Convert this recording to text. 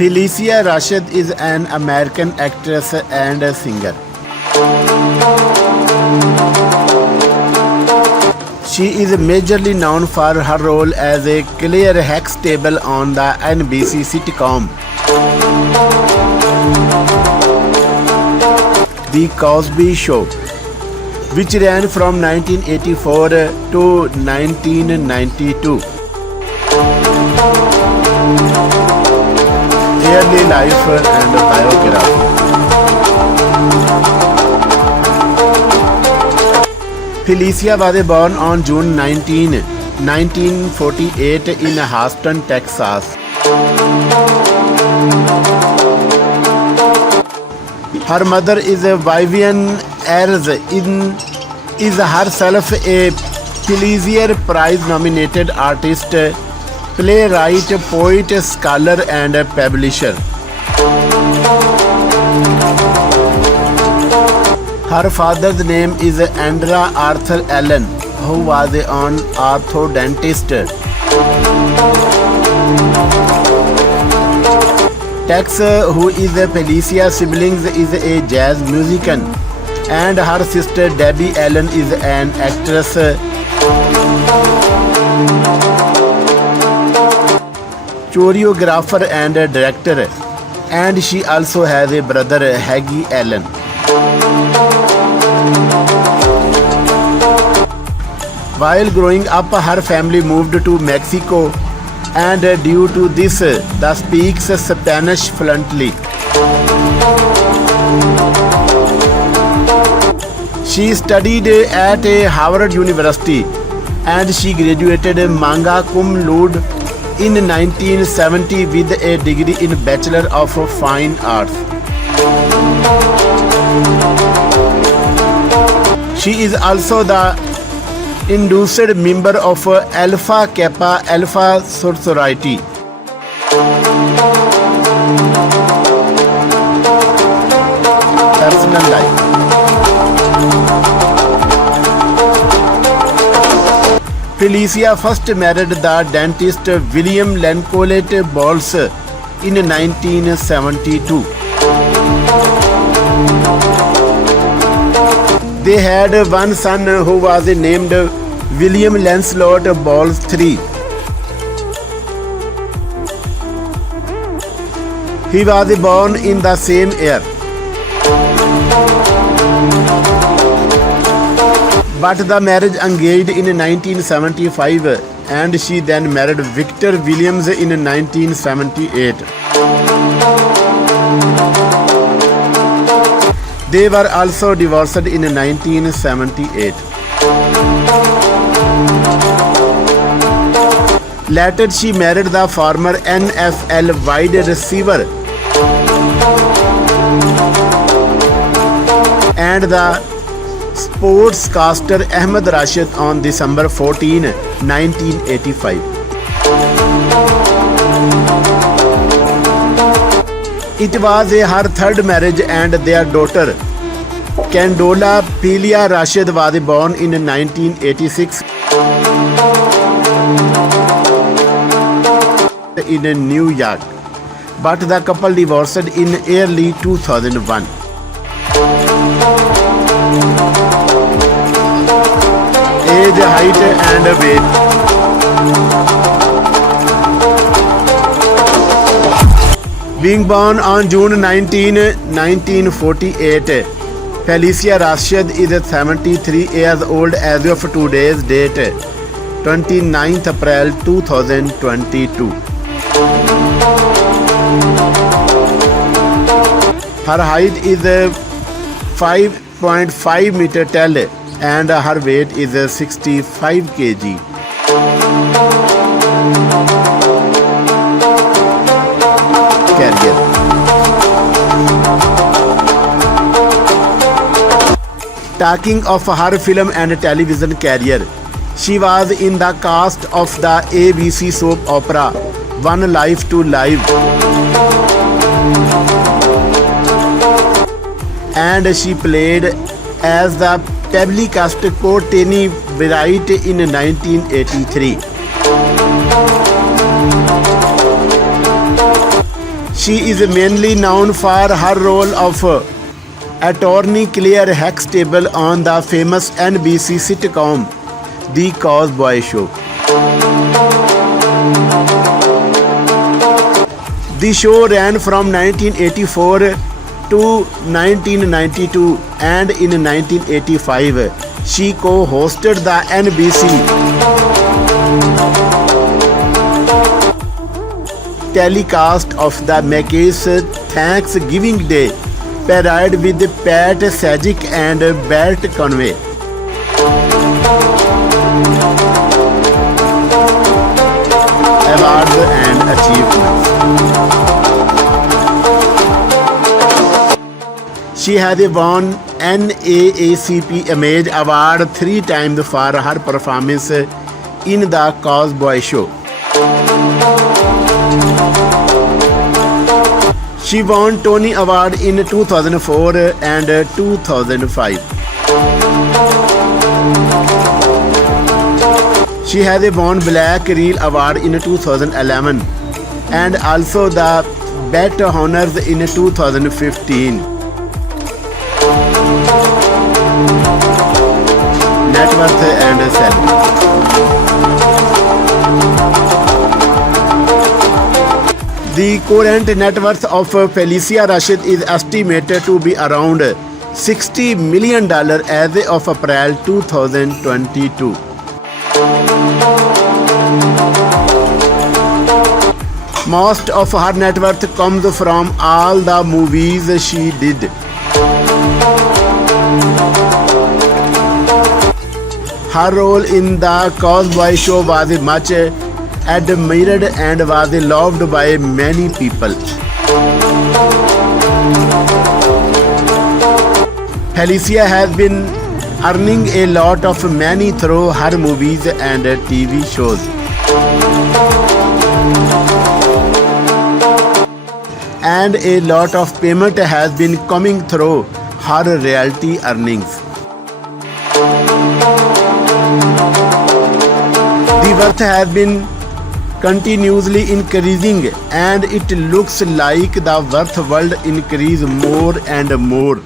Phylicia Rashad is an American actress and a singer. She is majorly known for her role as a Clair Huxtable on the NBC sitcom The Cosby Show, which ran from 1984 to 1992. Early life and biography. Phylicia was born on June 19, 1948 in Houston, Texas. Her mother is Vivian Ayers, is herself a Pulitzer Prize-nominated artist, playwright, poet, scholar, and publisher. Her father's name is Andrew Arthur Allen, who was an orthodontist. Tex, who is Phylicia's siblings, is a jazz musician, and her sister Debbie Allen is an actress. Choreographer and director, and she also has a brother, Hugh Allen. While growing up, her family moved to Mexico, and due to this, she speaks Spanish fluently. She studied at Harvard University, and she graduated magna cum laude in 1970 with a degree in Bachelor of Fine Arts. She is also the induced member of Alpha Kappa Alpha sorority. Personal life. Phylicia first married the dentist William Lancolette Bowles in 1972. They had one son who was named William Lancelot Bowles III. He was born in the same year. But the marriage engaged in 1975, and she then married Victor Williams in 1978. They were also divorced in 1978. Later, she married the former NFL wide receiver and the sportscaster Ahmed Rashid on December 14, 1985. It was her third marriage, and their daughter, Condola Phylicia Rashad, was born in 1986 in New York, but the couple divorced in early 2001. Age, height, and weight. Being born on June 19, 1948, Phylicia Rashad is 73 years old as of today's date, 29th April 2022. Her height is 5.5 meter tall, and her weight is 65 kg. Career. Talking of her film and television career, she was in the cast of the ABC soap opera One Life to Live, and she played as the publicist Courtney Wright in 1983. She is mainly known for her role of attorney Clair Huxtable on the famous NBC sitcom The Cosby Show. The show ran from 1984 to 1992, and in 1985 she co-hosted the NBC telecast of the Mackay's Thanksgiving Day parade with Pat Sajak and Bert Conway. Awards and achievements. She has won NAACP Image Award 3 times for her performance in The Cosby Show. She won Tony Award in 2004 and 2005. She has won Black Reel Award in 2011 and also the BET Honors in 2015. Net worth and salary. The current net worth of Phylicia Rashad is estimated to be around $60 million as of April 2022. Most of her net worth comes from all the movies she did. Her role in The Cosby Show was much admired and was loved by many people. Phylicia has been earning a lot of money through her movies and TV shows. And a lot of payment has been coming through her royalty earnings. The worth has been continuously increasing, and it looks like the worth will increase more and more.